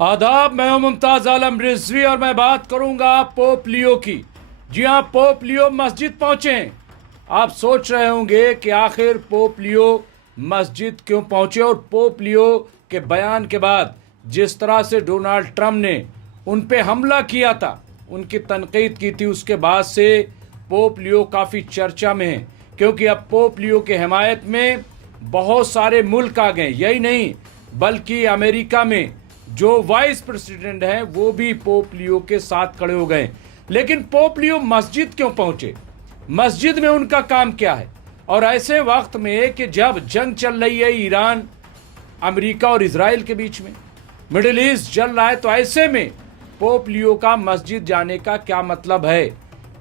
आदाब, मैं हूं मुमताज़ आलम रिजवी और मैं बात करूंगा पोप लियो की। जी हां, पोप लियो मस्जिद पहुंचे हैं। आप सोच रहे होंगे कि आखिर पोप लियो मस्जिद क्यों पहुंचे, और पोप लियो के बयान के बाद जिस तरह से डोनाल्ड ट्रंप ने उन पे हमला किया था, उनकी तनकीद की थी, उसके बाद से पोप लियो काफ़ी चर्चा में है, क्योंकि अब पोप लियो के हिमायत में बहुत सारे मुल्क आ गए। यही नहीं बल्कि अमेरिका में जो वाइस प्रेसिडेंट हैं वो भी पोप लियो के साथ खड़े हो गए। लेकिन पोप लियो मस्जिद क्यों पहुंचे, मस्जिद में उनका काम क्या है? और ऐसे वक्त में कि जब जंग चल रही है ईरान, अमेरिका और इजराइल के बीच में, मिडिल ईस्ट चल रहा है, तो ऐसे में पोप लियो का मस्जिद जाने का क्या मतलब है,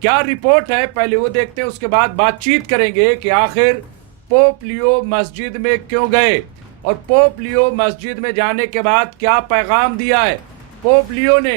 क्या रिपोर्ट है, पहले वो देखते हैं, उसके बाद बातचीत करेंगे कि आखिर पोप लियो मस्जिद में क्यों गए और पोप लियो मस्जिद में जाने के बाद क्या पैगाम दिया है। पोप लियो ने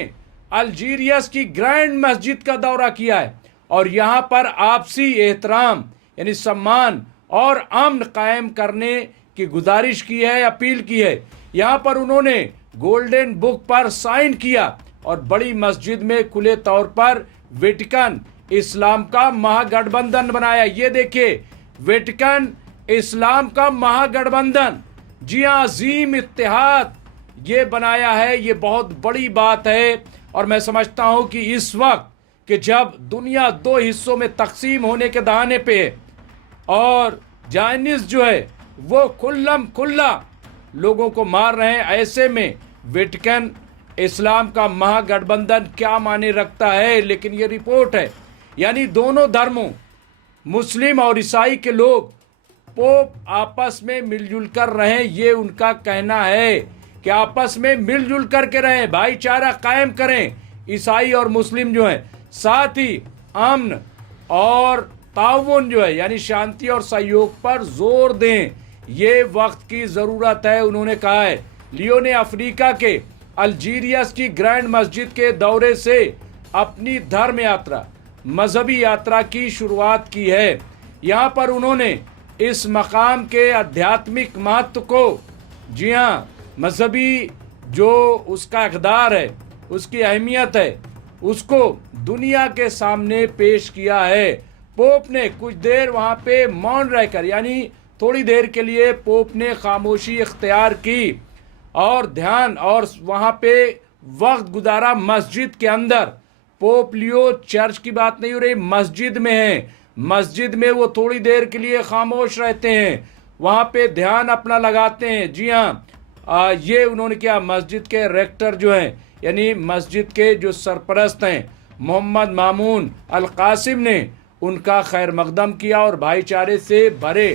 अल्जीरियस की ग्रैंड मस्जिद का दौरा किया है और यहाँ पर आपसी एहतराम यानी सम्मान और अमन कायम करने की गुजारिश की है, अपील की है। यहाँ पर उन्होंने गोल्डन बुक पर साइन किया और बड़ी मस्जिद में खुले तौर पर वेटिकन इस्लाम का महागठबंधन बनाया। ये देखिए, वेटिकन इस्लाम का महागठबंधन, जी हाँ, अजीम इत्तेहाद ये बनाया है। ये बहुत बड़ी बात है और मैं समझता हूं कि इस वक्त कि जब दुनिया दो हिस्सों में तकसीम होने के दहाने पे है और जायनिस्ट जो है वो खुल्लम खुल्ला लोगों को मार रहे हैं, ऐसे में वेटिकन इस्लाम का महागठबंधन क्या माने रखता है। लेकिन ये रिपोर्ट है, यानी दोनों धर्मों मुस्लिम और ईसाई के लोग पोप आपस में मिलजुल कर रहें, ये उनका कहना है कि आपस में मिलजुल करके रहें, भाईचारा कायम करें, ईसाई और मुस्लिम जो हैं, साथ ही अमन और ताउन जो है यानी शांति और सहयोग पर जोर दें, ये वक्त की जरूरत है, उन्होंने कहा है। लियो ने अफ्रीका के अल्जीरियस की ग्रैंड मस्जिद के दौरे से अपनी धर्म यात्रा, मजहबी यात्रा की शुरुआत की है। यहाँ पर उन्होंने इस मकाम के आध्यात्मिक महत्व को, जी हाँ, मजहबी जो उसका इक़दार है, उसकी अहमियत है, उसको दुनिया के सामने पेश किया है। पोप ने कुछ देर वहाँ पे मौन रहकर, यानी थोड़ी देर के लिए पोप ने खामोशी इख्तियार की और ध्यान और वहाँ पे वक्त गुजारा मस्जिद के अंदर। पोप लियो चर्च की बात नहीं हो रही, मस्जिद में है। मस्जिद में वो थोड़ी देर के लिए खामोश रहते हैं, वहाँ पे ध्यान अपना लगाते हैं। जी हाँ, ये उन्होंने किया। मस्जिद के रेक्टर जो हैं यानी मस्जिद के जो सरपरस्त हैं मोहम्मद मामून अल कासिम ने उनका खैर मकदम किया और भाईचारे से भरे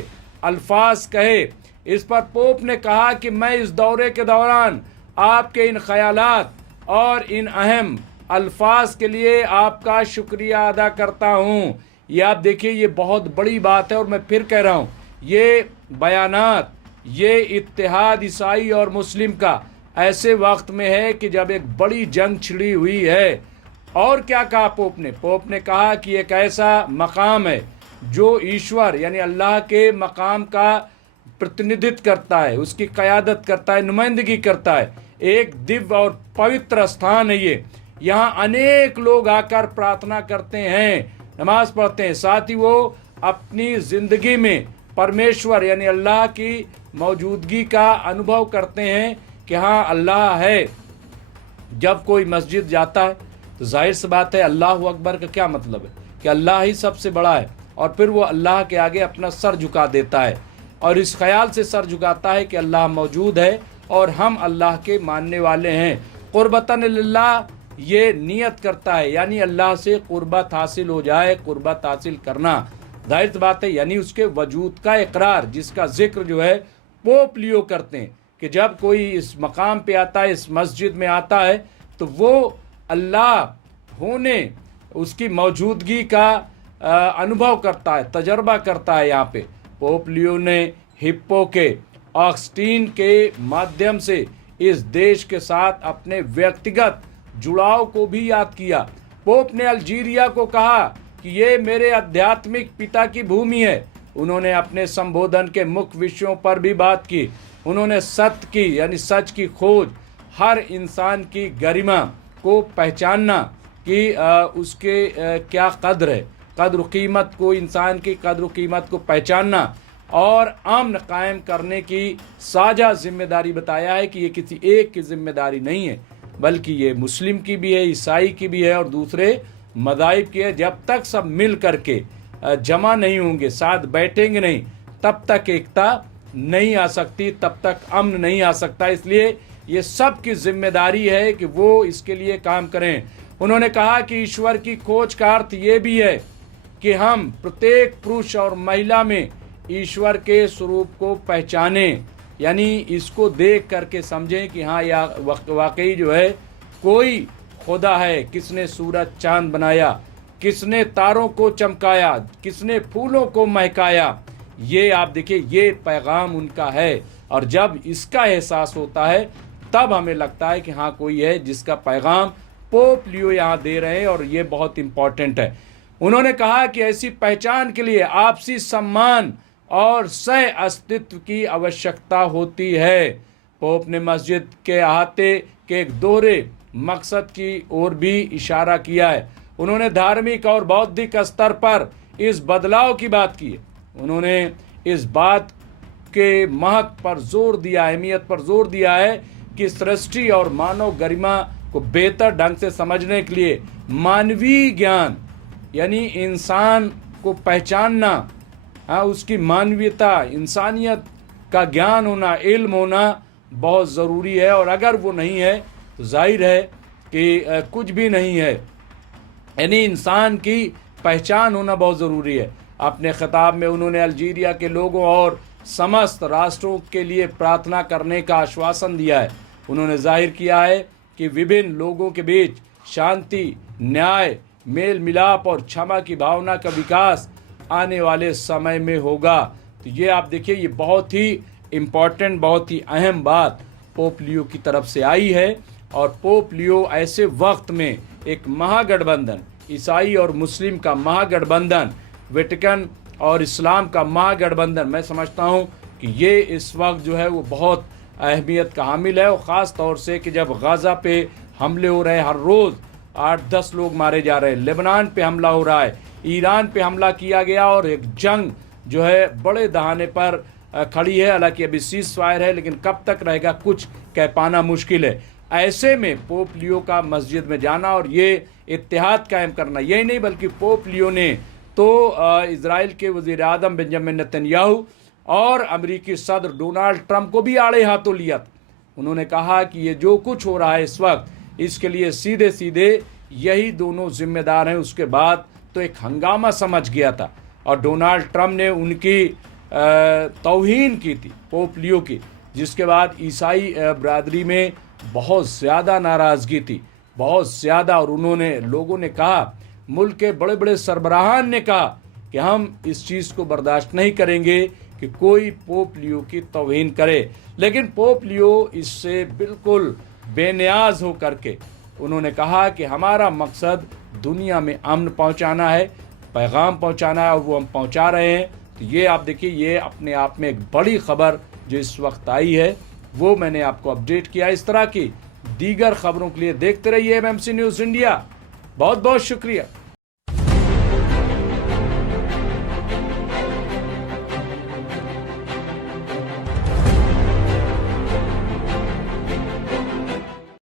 अल्फाज कहे। इस पर पोप ने कहा कि मैं इस दौरे के दौरान आपके इन ख्यालात और इन अहम अल्फाज के लिए आपका शुक्रिया अदा करता हूँ। ये आप देखिए, ये बहुत बड़ी बात है और मैं फिर कह रहा हूँ, ये बयानात, ये इत्तेहाद ईसाई और मुस्लिम का ऐसे वक्त में है कि जब एक बड़ी जंग छिड़ी हुई है। और क्या कहा पोप ने? पोप ने कहा कि एक ऐसा मकाम है जो ईश्वर यानी अल्लाह के मकाम का प्रतिनिधित्व करता है, उसकी क़यादत करता है, नुमाइंदगी करता है। एक दिव्य और पवित्र स्थान है ये। यहाँ अनेक लोग आकर प्रार्थना करते हैं, नमाज पढ़ते हैं, साथ ही वो अपनी ज़िंदगी में परमेश्वर यानी अल्लाह की मौजूदगी का अनुभव करते हैं कि हाँ, अल्लाह है। जब कोई मस्जिद जाता है तो जाहिर सी बात है, अल्लाह अकबर का क्या मतलब है कि अल्लाह ही सबसे बड़ा है, और फिर वो अल्लाह के आगे अपना सर झुका देता है और इस ख्याल से सर झुकाता है कि अल्लाह मौजूद है और हम अल्लाह के मानने वाले हैं। कुर्बतन लिल्लाह ये नियत करता है, यानी अल्लाह से कुर्बत हासिल हो जाए, कुर्बत हासिल करना जाहिर बात है, यानी उसके वजूद का इकरार, जिसका जिक्र जो है पोप लियो करते हैं कि जब कोई इस मकाम पे आता है, इस मस्जिद में आता है, तो वो अल्लाह होने, उसकी मौजूदगी का अनुभव करता है, तजर्बा करता है। यहाँ पे पोप लियो ने हिप्पो के ऑक्सटीन के माध्यम से इस देश के साथ अपने व्यक्तिगत जुड़ाव को भी याद किया। पोप ने अल्जीरिया को कहा कि ये मेरे आध्यात्मिक पिता की भूमि है। उन्होंने अपने संबोधन के मुख्य विषयों पर भी बात की। उन्होंने सत्य की यानी सच की खोज, हर इंसान की गरिमा को पहचानना कि उसके क्या कद्र है, कद्र कीमत को, इंसान की कद्र कीमत को पहचानना और अमन कायम करने की साझा जिम्मेदारी बताया है कि ये किसी एक की जिम्मेदारी नहीं है, बल्कि ये मुस्लिम की भी है, ईसाई की भी है और दूसरे मज़ाहिब की है। जब तक सब मिल करके जमा नहीं होंगे, साथ बैठेंगे नहीं, तब तक एकता नहीं आ सकती, तब तक अमन नहीं आ सकता। इसलिए ये सब की जिम्मेदारी है कि वो इसके लिए काम करें। उन्होंने कहा कि ईश्वर की खोज का अर्थ ये भी है कि हम प्रत्येक पुरुष और महिला में ईश्वर के स्वरूप को पहचाने, यानी इसको देख करके समझें कि हाँ या वाकई जो है कोई खुदा है। किसने सूरज चांद बनाया, किसने तारों को चमकाया, किसने फूलों को महकाया, ये आप देखिए ये पैगाम उनका है। और जब इसका एहसास होता है तब हमें लगता है कि हाँ कोई है जिसका पैगाम पोप लियो यहाँ दे रहे हैं और ये बहुत इम्पोर्टेंट है। उन्होंने कहा कि ऐसी पहचान के लिए आपसी सम्मान और सह अस्तित्व की आवश्यकता होती है। पोप ने मस्जिद के अहाते के एक दोहरे मकसद की ओर भी इशारा किया है। उन्होंने धार्मिक और बौद्धिक स्तर पर इस बदलाव की बात की है। उन्होंने इस बात के महत्व पर जोर दिया, अहमियत पर जोर दिया है कि सृष्टि और मानव गरिमा को बेहतर ढंग से समझने के लिए मानवीय ज्ञान, यानी इंसान को पहचानना, हाँ उसकी मानवीयता, इंसानियत का ज्ञान होना, इल्म होना बहुत ज़रूरी है। और अगर वो नहीं है तो जाहिर है कि कुछ भी नहीं है, यानी इंसान की पहचान होना बहुत ज़रूरी है। अपने खिताब में उन्होंने अल्जीरिया के लोगों और समस्त राष्ट्रों के लिए प्रार्थना करने का आश्वासन दिया है। उन्होंने जाहिर किया है कि विभिन्न लोगों के बीच शांति, न्याय, मेल मिलाप और क्षमा की भावना का विकास आने वाले समय में होगा। तो ये आप देखिए, ये बहुत ही इम्पोर्टेंट, बहुत ही अहम बात पोप लियो की तरफ से आई है। और पोप लियो ऐसे वक्त में एक महागठबंधन, ईसाई और मुस्लिम का महागठबंधन, वेटिकन और इस्लाम का महागठबंधन, मैं समझता हूँ कि ये इस वक्त जो है वो बहुत अहमियत का हामिल है। और ख़ास तौर से कि जब गाज़ा पे हमले हो रहे हैं, हर रोज़ 8-10 लोग मारे जा रहे हैं, लेबनान पे हमला हो रहा है, ईरान पे हमला किया गया और एक जंग जो है बड़े दहाने पर खड़ी है। हालांकि अभी सीज़ फायर है, लेकिन कब तक रहेगा कुछ कह पाना मुश्किल है। ऐसे में पोप लियो का मस्जिद में जाना और ये इत्तेहाद कायम करना, यही नहीं बल्कि पोप लियो ने तो इजराइल के वज़ीर आज़म बेंजामिन नेतन्याहू और अमेरिकी सदर डोनाल्ड ट्रंप को भी आड़े हाथों लिया था। उन्होंने कहा कि ये जो कुछ हो रहा है इस वक्त, इसके लिए सीधे सीधे यही दोनों जिम्मेदार हैं। उसके बाद तो एक हंगामा समझ गया था और डोनाल्ड ट्रंप ने उनकी तौहीन की थी पोप लियो की, जिसके बाद ईसाई बरादरी में बहुत ज़्यादा नाराज़गी थी, बहुत ज़्यादा। और उन्होंने, लोगों ने कहा, मुल्क के बड़े बड़े सरबराहान ने कहा कि हम इस चीज़ को बर्दाश्त नहीं करेंगे कि कोई पोप लियो की तौहीन करे। लेकिन पोप लियो इससे बिल्कुल बेनियाज हो करके उन्होंने कहा कि हमारा मकसद दुनिया में अमन पहुंचाना है, पैगाम पहुंचाना है और वो हम पहुंचा रहे हैं। तो ये आप देखिए, ये अपने आप में एक बड़ी खबर जो इस वक्त आई है वो मैंने आपको अपडेट किया। इस तरह की दीगर खबरों के लिए देखते रहिए एमएमसी न्यूज़ इंडिया। बहुत बहुत शुक्रिया।